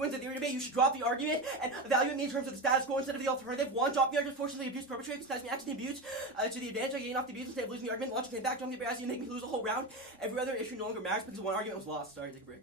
wins the theory debate, you should drop the argument and evaluate me in terms of the status quo instead of the alternative. 1, drop the argument, forcefully abuse perpetrator, exercise me actually abuse to the advantage of getting off the abuse instead of losing the argument. Launch came back, drop the embarrassing, and make me lose a whole round. Every other issue no longer matters because one argument was lost. Sorry, take a break.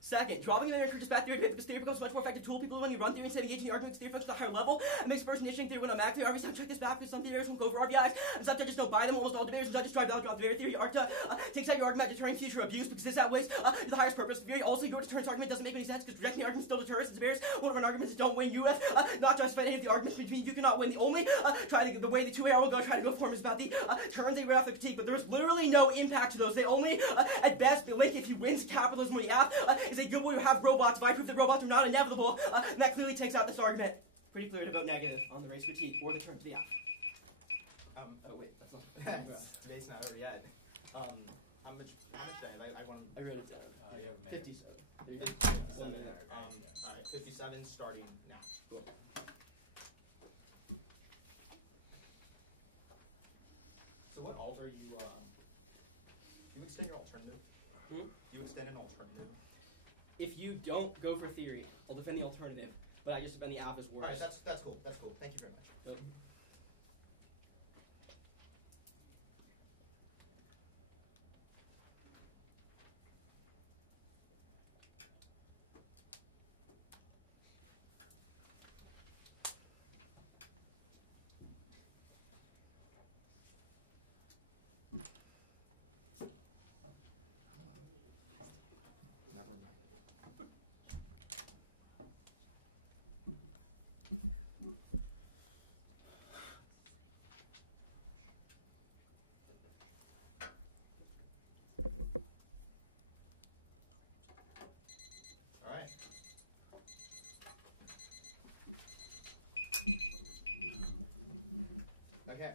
Second, dropping the introduced bad theory debate because theory becomes a much more effective tool. People when you run theory instead of engaging the arguments, theory functions at a higher level and makes a person initiating theory when automatically arguments. Check this back because some theories won't go for RBIs and some judges don't buy them. Almost all debaters and judges try to drop the theory. ARCTA takes out your argument deterring future abuse because this outweighs the highest purpose. Theory also your deterrence argument doesn't make any sense because rejecting the argument still deters. It's debaters one of our arguments that don't win. You have not justified any of the arguments between you cannot win. The only the way the two-way will try to go form is about the turns they read off the critique, but there's literally no impact to those. They only at best the link if you win capitalism or the app is a good way to have robots. If I prove that robots are not inevitable, that clearly takes out this argument. Pretty clear to vote negative on the race critique or the turn to the app. Oh wait, that's not. Debate's not over yet. How much time? I wrote it down. 57. There you go. 57. Alright, 57 starting now. Cool. So what alt are you? You extend your alternative. You extend an alternative. If you don't go for theory, I'll defend the alternative, but I just defend the app as worse. Alright, that's cool. That's cool. Thank you very much. Yep. Okay.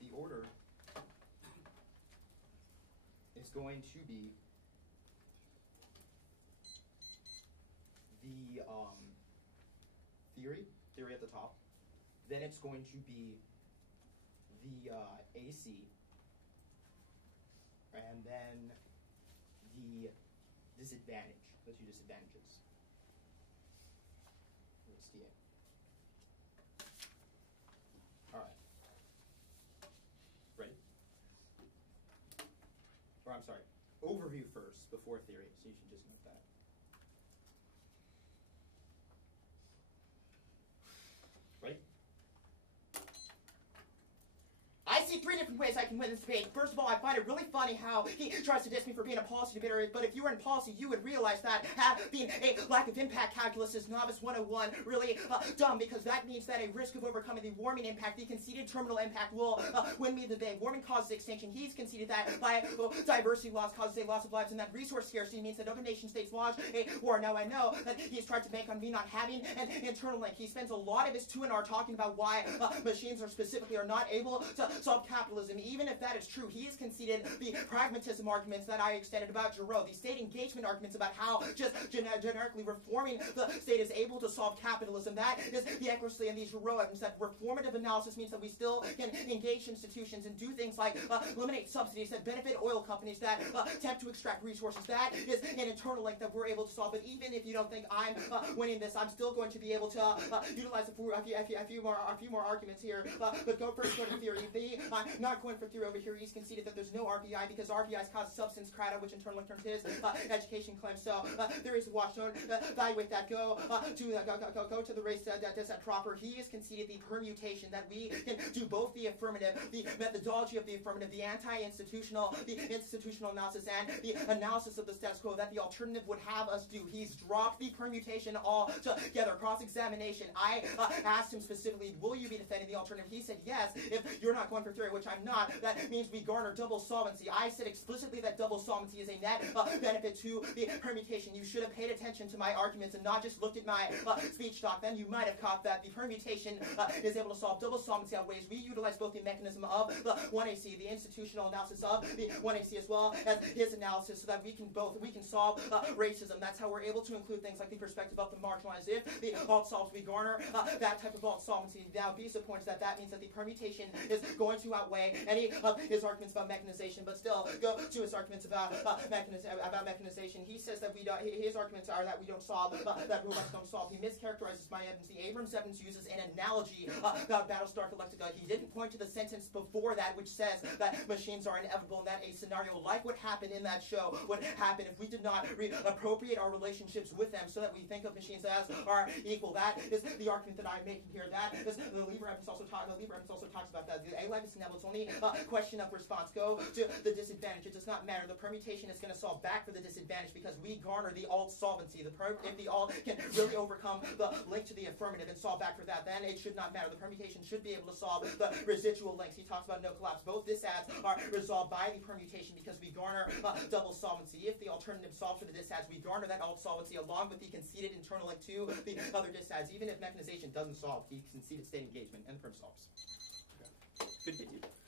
The order is going to be the theory at the top. Then it's going to be the AC, and then the disadvantage, the two disadvantages. Alright. Ready? Or I'm sorry, overview first before theory, so you should just note that. Ready? I see 3 different ways I can win this debate. First of all, I find it really funny how he tries to diss me for being a policy debater, but if you were in policy, you would realize that being a lack of impact calculus is novice 101 really dumb, because that means that a risk of overcoming the warming impact, the conceded terminal impact, will win me the debate. Warming causes extinction. He's conceded that biodiversity loss causes a loss of lives, and that resource scarcity means that other nation states launch a war. Now, I know that he's tried to bank on me not having an internal link. He spends a lot of his 2 and R talking about why machines are not able to solve capitalism. Even if that is true, he has conceded the pragmatism arguments that I extended about Giroux, the state engagement arguments about how just generically reforming the state is able to solve capitalism. That is the equity and these Giroux arguments. That reformative analysis means that we still can engage institutions and do things like eliminate subsidies that benefit oil companies that attempt to extract resources. That is an internal link that we're able to solve. But even if you don't think I'm winning this, I'm still going to be able to utilize a few more arguments here. But go first, go to theory. I'm not going for theory over here. He's conceded that there's no RBI because RBIs cause substance crowd, which in turn turns his education claim. So there is a watch. Don't evaluate that. Go to the race that proper. He has conceded the permutation that we can do both the affirmative, the methodology of the affirmative, the anti-institutional, the institutional analysis, and the analysis of the status quo that the alternative would have us do. He's dropped the permutation altogether. Cross-examination. I asked him specifically, will you be defending the alternative? He said yes. If you're not going for theory, which I'm not, that means we garner double solvency. I said explicitly that double solvency is a net benefit to the permutation. You should have paid attention to my arguments and not just looked at my speech doc. Then you might have caught that the permutation is able to solve double solvency on ways we utilize both the mechanism of the 1AC, the institutional analysis of the 1AC, as well as his analysis, so that we can solve racism. That's how we're able to include things like the perspective of the marginalized. If the alt solves, we garner that type of alt solvency. Now, B's point is that means that the permutation is going to outweigh any of his arguments about mechanization, but still go to his arguments about mechanization. He says that his arguments are that we don't solve, that robots don't solve. He mischaracterizes my evidence. The Abrams evidence uses an analogy about Battlestar Galactica. He didn't point to the sentence before that which says that machines are inevitable and that a scenario like what happened in that show would happen if we did not appropriate our relationships with them so that we think of machines as our equal. That is the argument that I'm making here. That is the Lieber evidence also talks about that. The A-life is inevitable. It's only a question of response. Go to the disadvantage. It does not matter. The permutation is going to solve back for the disadvantage because we garner the alt solvency. If the alt can really overcome the link to the affirmative and solve back for that, then it should not matter. The permutation should be able to solve the residual links. He talks about no collapse. Both disads are resolved by the permutation because we garner double solvency. If the alternative solves for the disads, we garner that alt solvency along with the conceded internal link to the other disads. Even if mechanization doesn't solve the conceded state engagement, and the perm solves. Good video.